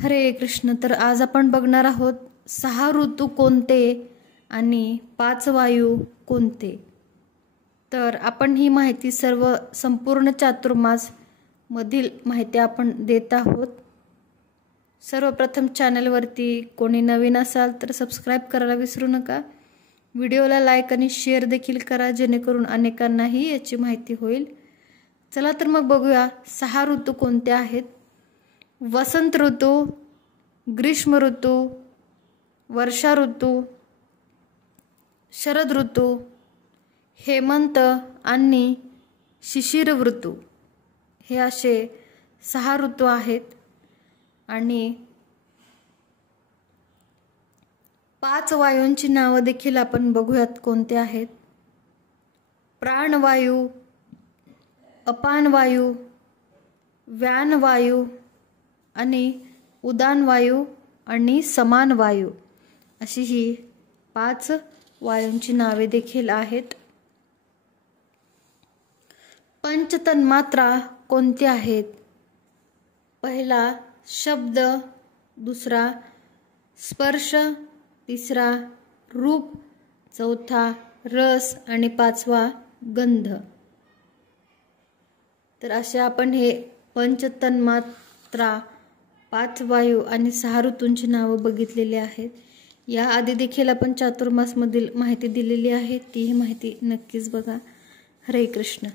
हरे कृष्ण. तर आज आपण बघणार आहोत 6 ऋतू कोणते आणि 5 वायू कोणते. तर आपण ही माहिती सर्व संपूर्ण चातुर्मास मधील माहिती आपण देत आहोत. सर्वप्रथम चॅनलवरती कोणी नवीन असाल तर सबस्क्राइब करायला विसरू नका. व्हिडिओला लाईक आणि शेअर देखील करा जेणेकरून अनेकांनाही याची माहिती होईल. चला तर मग बघूया 6 ऋतू कोणते आहेत. वसंत ऋतू, ग्रीष्म ऋतू, वर्षा ऋतू, शरद ऋतू, हेमंत आणि शिशिर ऋतू. हे असे 6 ऋतू आहेत. आणि 5 वायूंची नावं देखील आपण बघूयात कोणते आहेत. प्राणवायू, अपान वायू, व्यान वायू आणि उदान वायू आणि समान वायू अशी ही 5 वायूंची नावे देखील आहेत. पंचतन्मात्रा कोणत्या आहेत? पहिला शब्द, दुसरा स्पर्श, तिसरा रूप, चौथा रस आणि 5वा गंध. तर असे आपण हे पंचतन्मात्रा, 5 वायू आणि 6 ऋतूंची नावं बघितलेली आहेत. या आधी देखील आपण चातुर्मास मधील माहिती दिलेली आहे. ती माहिती नक्कीच बघा. हरे कृष्ण.